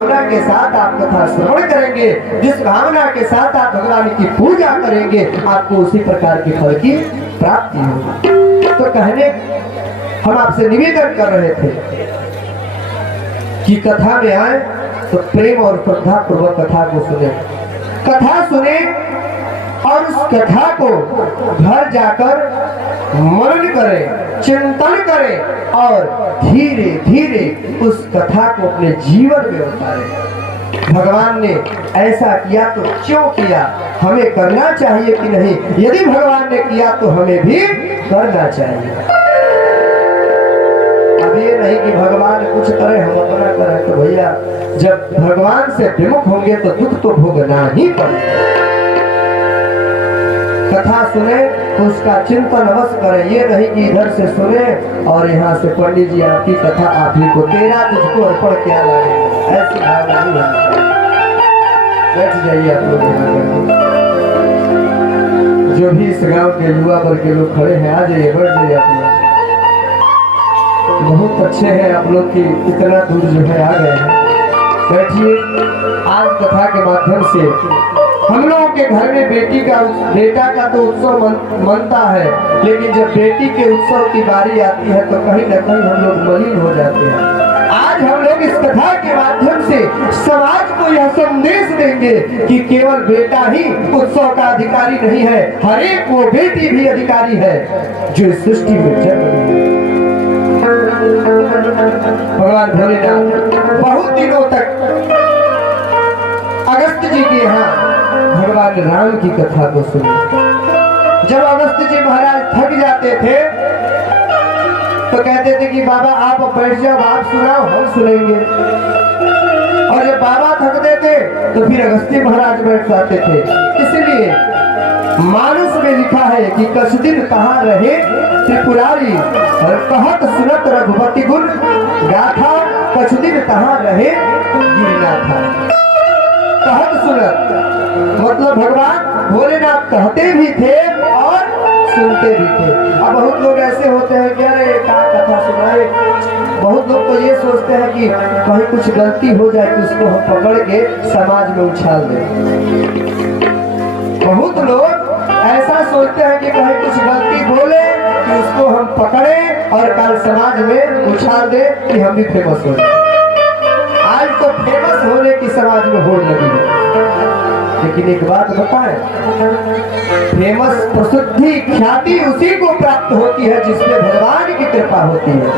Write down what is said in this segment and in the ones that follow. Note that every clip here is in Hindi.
भावना के साथ आप कथा श्रवण करेंगे, जिस भावना के साथ आप भगवान की पूजा करेंगे, आपको उसी प्रकार के फल की प्राप्ति होगी। तो कहने हम आपसे निवेदन कर रहे थे कि कथा में आए तो प्रेम और श्रद्धा पूर्वक कथा को सुने, कथा सुने और उस कथा को घर जाकर मनन करें, चिंतन करें और धीरे धीरे उस कथा को अपने जीवन में उतारें। भगवान ने ऐसा किया तो क्यों किया, हमें करना चाहिए कि नहीं? यदि भगवान ने किया तो हमें भी करना चाहिए। अब ये नहीं कि भगवान कुछ करे हम अपना करें, तो भैया जब भगवान से विमुख होंगे तो दुख तो भोगना ही पड़ेगा। कथा सुने तो उसका चिंतन अवश्य करें, ये नहीं कि इधर से सुने और यहाँ से पंडित जी आपकी कथा आप ही को तेरा तुझको अर्पण क्या लाए, ऐसी भावना नहीं होनी चाहिए। बैठ जाइए आप लोग यहाँ, जो भी इस गांव के युवा वर्ग के लोग खड़े हैं आ जाइए, बैठ जाइए आप लोग। बहुत अच्छे हैं आप लोग की इतना दूर जो है आ गए हैं, बैठिए। आज कथा के माध्यम से हम लोगों के घर में बेटा का तो उत्सव मनता है, लेकिन जब बेटी के उत्सव की बारी आती है तो कहीं न कहीं हम लोग मलिन हो जाते हैं। आज हम लोग इस कथा के माध्यम से समाज को यह संदेश देंगे कि केवल बेटा ही उत्सव का अधिकारी नहीं है, हर एक वो बेटी भी अधिकारी है जो इस सृष्टि में जन्म। भगवान भोलेनाथ बहुत दिनों तक अगस्त जी के यहाँ भगवान राम की कथा को सुने। जब अगस्त जी महाराज थक जाते थे तो कहते थे कि बाबा आप बैठ जाओ, आप सुनाओ हम सुनेंगे। और जब बाबा थकते थे तो फिर अगस्त्य महाराज बैठ जाते थे। इसलिए मानस में लिखा है कि कछ दिन कहाँ रहे त्रिपुरारी और कहत सुनत रघुपति गुण गाथा, कछ दिन कहाँ रहे गिरनाथा। कहत सुनत मतलब भगवान भोलेनाथ कहते भी थे और सुनते भी थे। अब बहुत लोग ऐसे होते हैं कि अरे क्या कथा सुनाए, बहुत लोग तो ये सोचते हैं कि कहीं कुछ गलती हो जाए तो उसको हम पकड़ के समाज में उछाल दें। बहुत लोग ऐसा सोचते हैं कि कहीं कुछ गलती बोले कि उसको हम पकड़े और कल समाज में उछाल दे कि हम भी फेमस हो जाए। आज तो फेमस होने की समाज में होड़ लगी है, लेकिन एक बात बताएं, फेमस प्रसिद्धि ख्याति उसी को प्राप्त होती है जिसमें भगवान की कृपा होती है।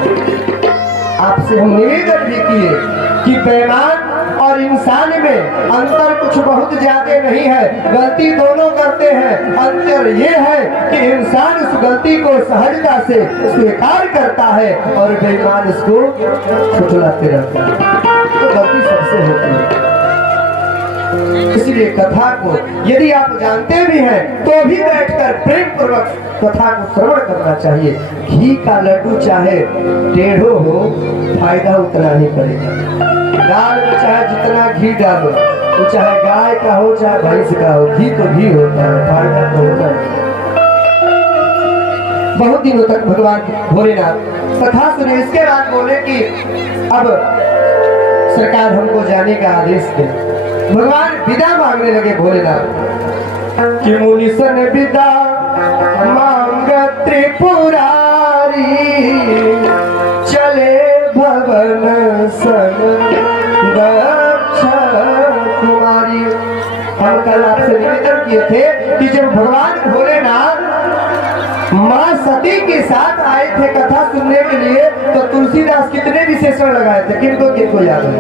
आपसे हम निवेदन भी किए कि बेईमान और इंसान में अंतर कुछ बहुत ज्यादा नहीं है, गलती दोनों करते हैं। अंतर ये है कि इंसान उस गलती को सहजता से स्वीकार करता है और बेईमान इसको छुटलाते रहता है। तो गलती सबसे होती है। इसलिए कथा को यदि आप जानते भी हैं तो भी बैठकर प्रेम पूर्वक कथा को श्रवण करना चाहिए। घी का लड्डू चाहे टेढ़ो हो फायदा उतना ही करेगा। दाल में चाहे जितना घी डालो, तो चाहे गाय का हो चाहे भैंस का हो, घी तो घी होता है, फायदा तो होता है। बहुत दिनों तक भगवान भोलेनाथ कथा सुने। इसके बाद बोले कि अब सरकार हमको जाने का आदेश दे। भगवान विदा मांगने लगे भोलेनाथ कि मुनिसन विदा मांग त्रिपुरारी, चले भवन सन दक्ष कुमारी। हम कल आपसे निवेदन किए थे कि जब भगवान भोलेनाथ माँ सती के साथ आए थे कथा सुनने के लिए तो तुलसीदास कितने विशेषण लगाए थे, किनको याद है?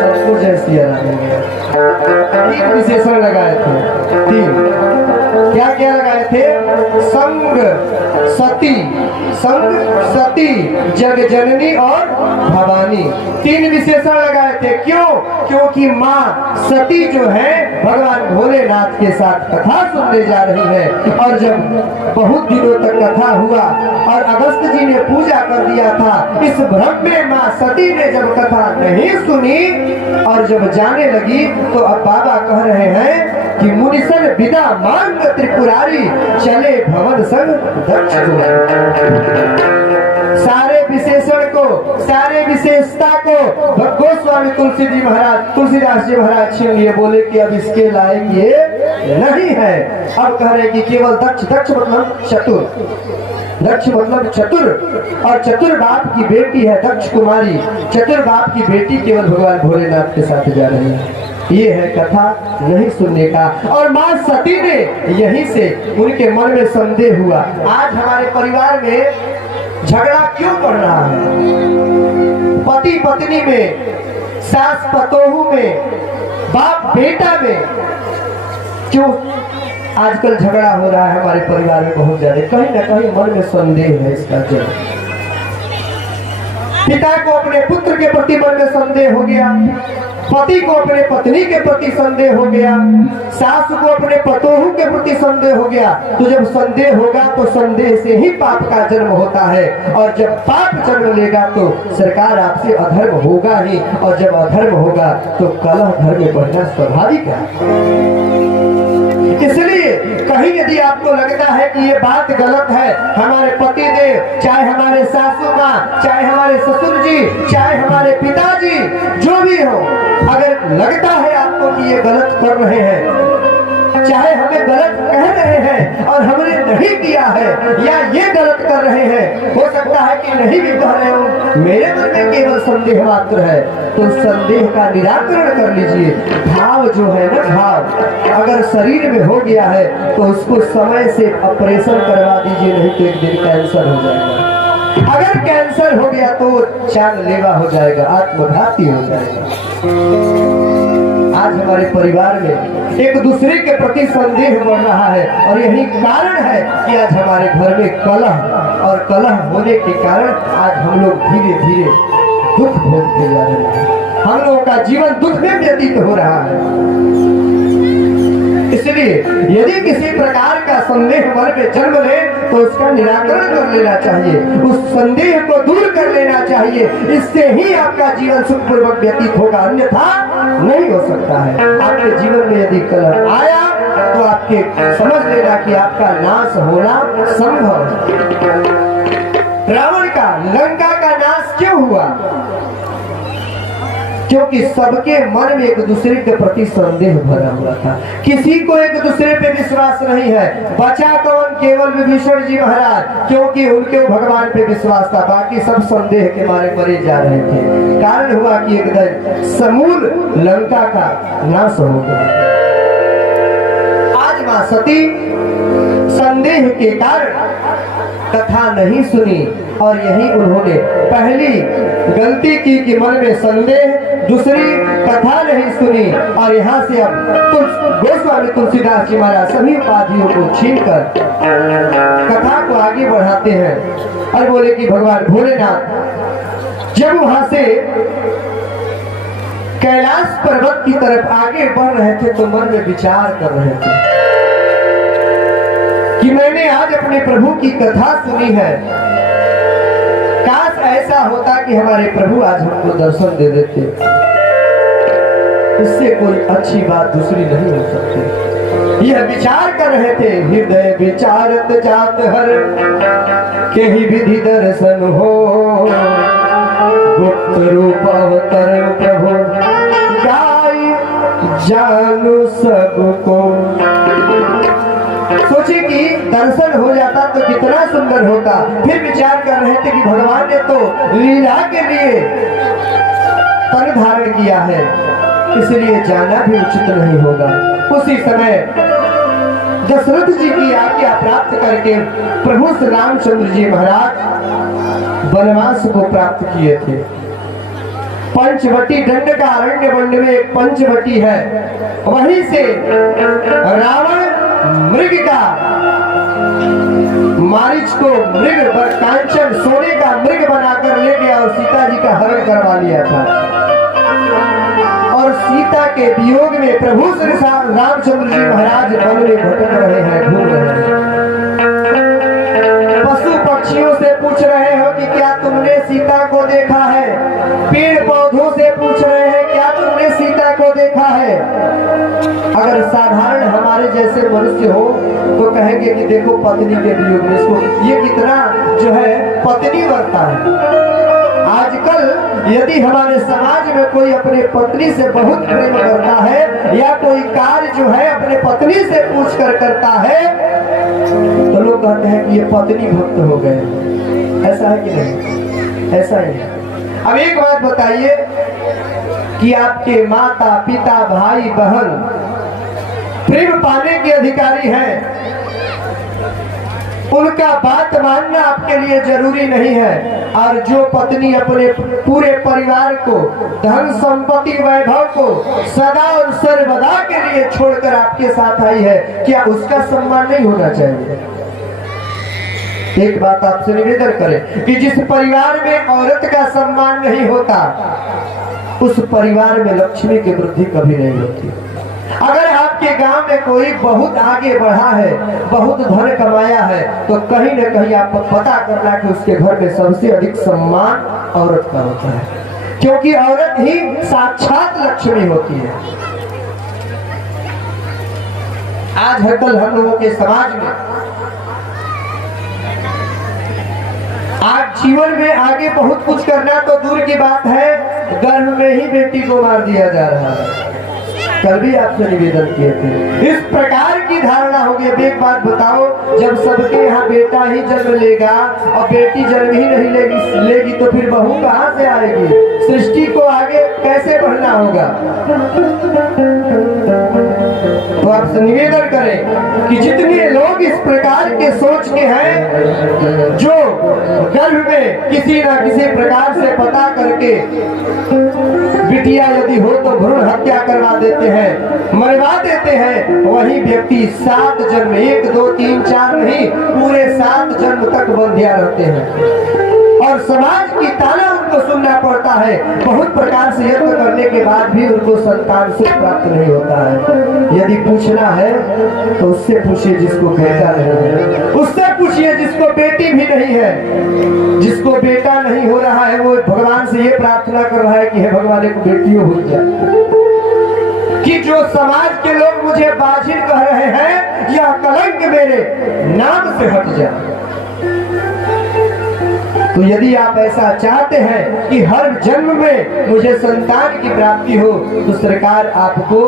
सबको जैसी तीन विशेषण लगाए थे। तीन क्या लगाए थे? संग सती जग जननी और भवानी, तीन विशेषण लगाए थे। क्यों? क्योंकि माँ सती जो है भगवान भोलेनाथ के साथ कथा सुनने जा रही है। और जब बहुत दिनों तक कथा हुआ और अगस्त जी ने पूजा कर दिया था, इस भ्रम में माँ सती ने जब कथा नहीं सुनी और जब जाने लगी तो अब बाबा कह रहे हैं कि मुनिसन विदा मांग त्रिपुरारी, चले भवन संग दक्ष कुमारी। सारे विशेषण को सारे विशेषता को गोस्वामी तुलसीदास जी महाराज छीन लिए, बोले कि अब इसके लायक ये नहीं है। अब कह रहे कि केवल दक्ष मतलब चतुर, दक्ष मतलब चतुर, और चतुर बाप की बेटी है दक्ष कुमारी, चतुर बाप की बेटी केवल भगवान भोलेनाथ के साथ जा रही है। ये है कथा नहीं सुनने का। और मां सती ने यहीं से उनके मन में संदेह हुआ। आज हमारे परिवार में झगड़ा क्यों पड़ रहा है? पति पत्नी में, सास पतोहू में, बाप बेटा में, क्यों आजकल झगड़ा हो रहा है हमारे परिवार में बहुत ज्यादा? कहीं ना कहीं मन में संदेह है इसका जन्म। पिता को अपने पुत्र के प्रति मन में संदेह हो गया, पति को अपने पत्नी के प्रति संदेह हो गया, सास को अपने पतोहू के प्रति संदेह हो गया। तो जब संदेह होगा तो संदेह से ही पाप का जन्म होता है, और जब पाप जन्म लेगा तो सरकार आपसे अधर्म होगा ही, और जब अधर्म होगा तो कलह घर में बढ़ना स्वाभाविक है। इसलिए कहीं यदि आपको लगता है कि ये बात गलत है, हमारे पति देव, चाहे हमारे सासू माँ, चाहे हमारे ससुर जी, चाहे हमारे पिताजी, जो भी हो, अगर लगता है आपको कि ये गलत कर रहे हैं, चाहे हमें गलत कह रहे हैं और हमने नहीं किया है, या ये गलत कर रहे हैं, हो सकता है कि नहीं भी कह रहे हो, मेरे मन में केवल संदेह मात्र है, तो संदेह का निराकरण कर लीजिए। भाव जो है ना, भाव अगर शरीर में हो गया है तो उसको समय से ऑपरेशन करवा दीजिए, नहीं तो एक दिन कैंसर हो जाएगा। अगर कैंसर हो गया तो जानलेवा हो जाएगा, आत्मघाती हो जाएगा। आज हमारे परिवार में एक दूसरे के प्रति संदेह बढ़ रहा है, और यही कारण है कि आज हमारे घर में कलह, और कलह होने के कारण आज हम लोग धीरे धीरे दुख भोगते जा रहे हैं। हम लोगों का जीवन दुख में व्यतीत हो रहा है। इसलिए यदि किसी प्रकार का संदेह मन में जन्म ले तो उसका निराकरण कर लेना चाहिए, उस संदेह को दूर कर लेना चाहिए। इससे ही आपका जीवन सुखपूर्वक व्यतीत होगा, अन्यथा नहीं हो सकता है। आपके जीवन में यदि कलह आया तो आपके समझ लेना कि आपका नाश होना संभव है। रावण का, लंका का नाश क्यों हुआ? क्योंकि सबके मन में एक दूसरे के प्रति संदेह भरा हुआ था, किसी को एक दूसरे पे विश्वास नहीं है। बचा कौन? केवल विभीषण जी महाराज, क्योंकि उनके भगवान पे विश्वास था, बाकी सब संदेह के मारे मरे जा रहे थे। कारण हुआ कि एक दिन समूल लंका का नाश हो गया। आज मां सती संदेह के कारण कथा नहीं सुनी, और यही उन्होंने पहली गलती की कि मन में संदेह, दूसरी कथा नहीं सुनी, और यहाँ से अब गोस्वामी तुलसीदास जी महाराज सभी उपाधियों को छीनकर कथा को आगे बढ़ाते हैं और बोले कि भगवान भोलेनाथ जब वहां से कैलाश पर्वत की तरफ आगे बढ़ रहे थे तो मन में विचार कर रहे थे कि मैंने आज अपने प्रभु की कथा सुनी है, काश ऐसा होता कि हमारे प्रभु आज हमको दर्शन दे देते। इससे कोई अच्छी बात दूसरी नहीं हो सकती। यह विचार कर रहे थे, हृदय विचारत जात हर के ही विधि दर्शन हो, गुप्त रूप अवतर प्रभु गाय जानू सबको। सोचे कि दर्शन हो जाता तो कितना सुंदर होता। फिर विचार कर रहे थे कि भगवान ने तो लीला के लिए तन धारण किया है, इसलिए जाना भी उचित नहीं होगा। उसी समय दशरथ जी की आज्ञा प्राप्त करके प्रभु श्री रामचंद्र जी महाराज वनवास को प्राप्त किए थे। पंचवटी दंडकारण्य वंड में एक पंचवटी है, वहीं से रावण मृग का, मारीच को मृग कांचन सोने का मृग बनाकर ले गया और सीता जी का हरण करवा लिया था। और सीता के वियोग में प्रभु श्री रामचंद्र जी महाराज वन में भटक रहे हैं, घूम रहे हैं। पशु पक्षियों से पूछ रहे हो कि क्या तुमने सीता को देखा है? पेड़ पौधों से पूछ रहे हैं क्या तुमने सीता को देखा है? अगर साधारण हमारे जैसे मनुष्य हो तो कहेंगे कि देखो पत्नी के वियोग में इसको ये कितना जो है पत्नी बनता है। आज कल यदि हमारे समाज में कोई अपने पत्नी से बहुत प्रेम करता है या कोई कार्य जो है अपने पत्नी से पूछ कर करता है तो लोग कहते हैं कि ये पत्नी भक्त हो गए। ऐसा है कि नहीं? ऐसा ही है। अब एक बात बताइए कि आपके माता पिता भाई बहन प्रेम पाने के अधिकारी हैं, उनका बात मानना आपके लिए जरूरी नहीं है। और जो पत्नी अपने पूरे परिवार को धन संपत्ति वैभव को सदा और सर्वदा के लिए छोड़कर आपके साथ आई है, क्या उसका सम्मान नहीं होना चाहिए? एक बात आपसे निवेदन करें कि जिस परिवार में औरत का सम्मान नहीं होता उस परिवार में लक्ष्मी की वृद्धि कभी नहीं होती। अगर आपके गांव में कोई बहुत आगे बढ़ा है, बहुत धन कमाया है, तो कहीं न कहीं आपको पता करना कि उसके घर में सबसे अधिक सम्मान औरत का होता है, क्योंकि औरत ही साक्षात लक्ष्मी होती है। आज है कल हम लोगों के समाज में आज जीवन में आगे बहुत कुछ करना तो दूर की बात है, गर्भ में ही बेटी को मार दिया जा रहा है। कल भी आपसे निवेदन किए थे, इस प्रकार की धारणा हो गई। एक बात बताओ, जब सबके यहाँ बेटा ही जन्म लेगा और बेटी जन्म ही नहीं लेगी तो फिर बहू कहाँ से आएगी? सृष्टि को आगे कैसे बढ़ना होगा? तो आपसे निवेदन करें कि जितने लोग इस प्रकार के सोच के हैं, जो गर्भ में किसी न किसी प्रकार से पता करके बिटिया यदि हो तो भ्रूण हत्या करवा देते हैं, मरवा देते हैं, वही व्यक्ति 7 जन्म 1 2 3 4 नहीं पूरे 7 जन्म तक बंधिया रहते हैं और समाज की ताना उनको सुनना पड़ता है। बहुत प्रकार से यत्न करने के बाद भी उनको संतान सुख प्राप्त नहीं होता है। यदि पूछना है तो उससे पूछिए जिसको बेटा नहीं है, उससे पूछिए जिसको बेटी भी नहीं है। जिसको बेटा नहीं हो रहा है वो भगवान से ये प्रार्थना कर रहा है कि हे भगवान एक बेटी हो जाए, कि जो समाज के लोग मुझे बाजिल कह रहे हैं यह कलंक मेरे नाम से हट जाए। तो यदि आप ऐसा चाहते हैं कि हर जन्म में मुझे संतान की प्राप्ति हो तो सरकार आपको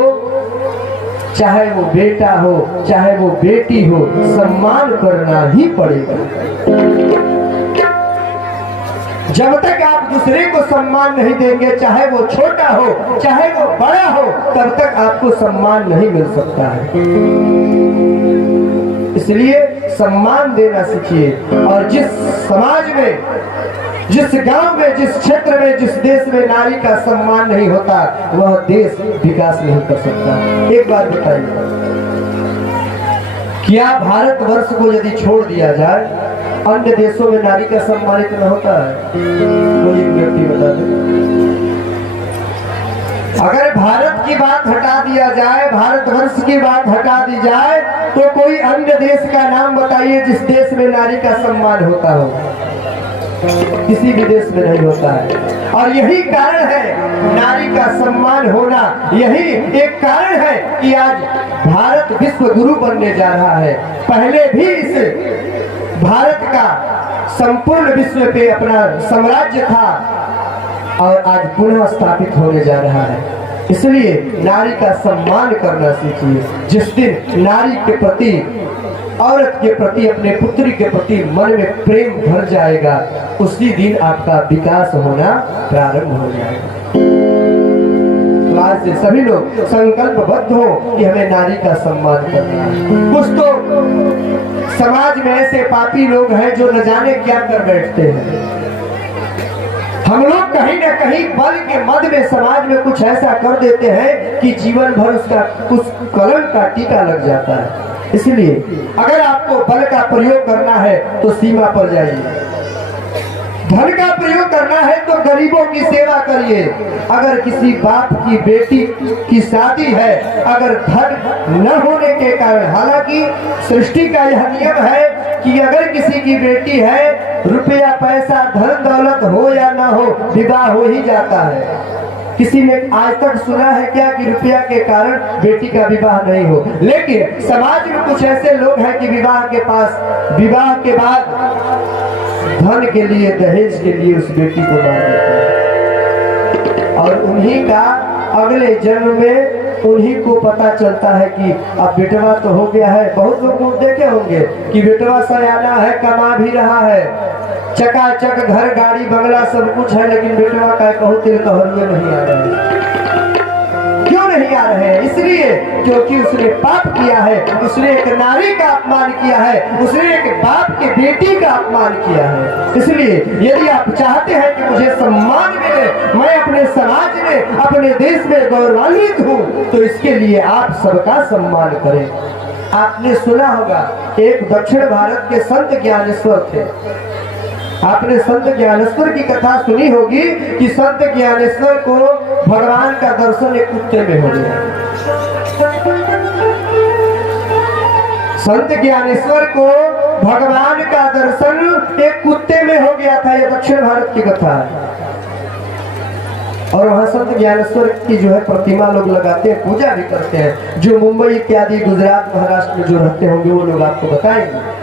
चाहे वो बेटा हो चाहे वो बेटी हो सम्मान करना ही पड़ेगा। जब तक आप दूसरे को सम्मान नहीं देंगे, चाहे वो छोटा हो चाहे वो बड़ा हो, तब तक आपको सम्मान नहीं मिल सकता है। इसलिए सम्मान देना सीखिए। और जिस समाज में, जिस गांव में, जिस क्षेत्र में, जिस देश में नारी का सम्मान नहीं होता वह देश विकास नहीं कर सकता। एक बात बताइए, क्या भारतवर्ष को यदि छोड़ दिया जाए अन्य देशों में नारी का सम्मान इतना होता है? कोई एक व्यक्ति बता दे। अगर भारत की बात हटा दिया जाए, भारतवर्ष की बात हटा दी जाए, तो कोई अन्य देश का नाम बताइए जिस देश में नारी का सम्मान होता हो। किसी भी देश में नहीं होता है। और यही कारण है नारी का सम्मान होना, यही एक कारण है कि आज भारत विश्व गुरु बनने जा रहा है। पहले भी इस भारत का संपूर्ण विश्व पे अपना साम्राज्य था और आज पुनः स्थापित होने जा रहा है। इसलिए नारी का सम्मान करना सीखिए। जिस दिन नारी के प्रति, औरत के प्रति, अपने पुत्री के प्रति मन में प्रेम भर जाएगा, उसी दिन आपका विकास होना प्रारंभ हो जाएगा। तो आज से सभी लोग संकल्पबद्ध हो कि हमें नारी का सम्मान करना है। कुछ तो समाज में ऐसे पापी लोग हैं जो न जाने क्या कर बैठते हैं। हम लोग कहीं न कहीं बल के मद में समाज में कुछ ऐसा कर देते हैं कि जीवन भर उसका कुछ कलंक का टीका लग जाता है। इसलिए अगर आपको बल का प्रयोग करना है तो सीमा पर जाइए, धन का प्रयोग करना है तो गरीबों की सेवा करिए। अगर किसी बाप की बेटी की शादी है, अगर धन न होने के कारण, हालांकि सृष्टि का यह नियम है कि अगर किसी की बेटी है, रुपया पैसा धन दौलत हो या ना हो, विवाह हो ही जाता है। किसी ने आज तक सुना है क्या कि रुपया के कारण बेटी का विवाह नहीं हो? लेकिन समाज में कुछ ऐसे लोग हैं कि विवाह के बाद धन के लिए, दहेज के लिए उस बेटी को मार देते हैं। और उन्हीं का अगले जन्म में उन्हीं को पता चलता है कि अब बेटवा तो हो गया है। बहुत लोग देखे होंगे कि बेटवा सयाना है, कमा भी रहा है, चकाचक घर गाड़ी बंगला सब कुछ है, लेकिन बेटवा का कहूँ तिल कहोरिये नहीं आ रहे हैं। क्यों नहीं आ रहे हैं? इसलिए क्योंकि उसने पाप किया है, उसने एक नारी का अपमान किया है, उसने एक बाप के बेटी का अपमान किया है। इसलिए यदि आप चाहते हैं कि मुझे सम्मान मिले, मैं अपने समाज में, अपने देश में गौरवान्वित हूँ, तो इसके लिए आप सबका सम्मान करें। आपने सुना होगा एक दक्षिण भारत के संत ज्ञानेश्वर थे। आपने संत ज्ञानेश्वर की कथा सुनी होगी कि संत ज्ञानेश्वर को भगवान का दर्शन एक कुत्ते में हो गया। संत ज्ञानेश्वर को भगवान का दर्शन एक कुत्ते में हो गया था। यह दक्षिण भारत की कथा है। और वहां संत ज्ञानेश्वर की जो है प्रतिमा लोग लगाते हैं, पूजा भी करते हैं। जो मुंबई इत्यादि गुजरात महाराष्ट्र में जो रहते होंगे वो लोग आपको बताएंगे।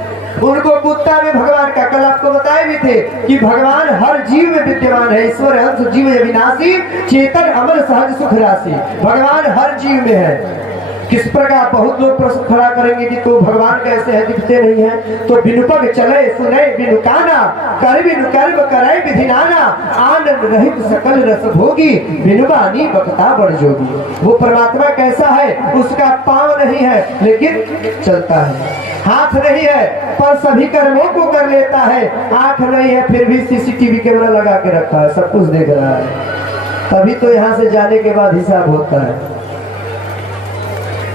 उनको कुत्ता में भगवान का, कल आपको बताए भी थे कि भगवान हर जीव में विद्यमान है। ईश्वर अंश जीव विनाशी, चेतन अमर सहज सुख राशि। भगवान हर जीव में है। किस प्रकार बहुत लोग प्रश्न खड़ा करेंगे कि तो भगवान कैसे है, दिखते नहीं है। तो बिनुपग चले सुने बिनुकाना, कर बिनु कर्म करे विधिनाना, आनंद रहित सकल रस भोगी, बिनुबानी बकता बड़ जोगी। वो परमात्मा कैसा है? उसका पांव नहीं है लेकिन चलता है, हाथ नहीं है पर सभी कर्मों को कर लेता है, आंख नहीं है फिर भी सीसीटीवी कैमरा लगा के रखा है, सब कुछ देख रहा है। तभी तो यहाँ से जाने के बाद हिसाब होता है।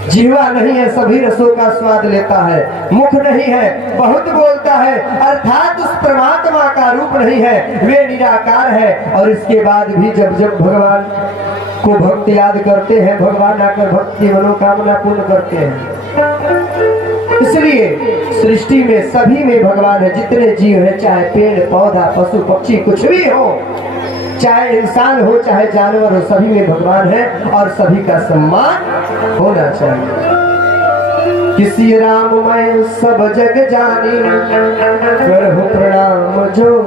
जीवा नहीं है, सभी रसों का स्वाद लेता है। मुख नहीं है, बहुत बोलता है, अर्थात उस परमात्मा का रूप नहीं है, वे निराकार है। और इसके बाद भी जब जब भगवान को भक्त याद करते हैं, भगवान आकर भक्त की मनोकामना पूर्ण करते हैं। इसलिए सृष्टि में सभी में भगवान है। जितने जीव है, चाहे पेड़ पौधा पशु पक्षी कुछ भी हो, चाहे इंसान हो चाहे जानवर हो, सभी में भगवान है और सभी का सम्मान होना चाहिए। किसी राम मैं सब जग जानी, करहु प्रणाम जो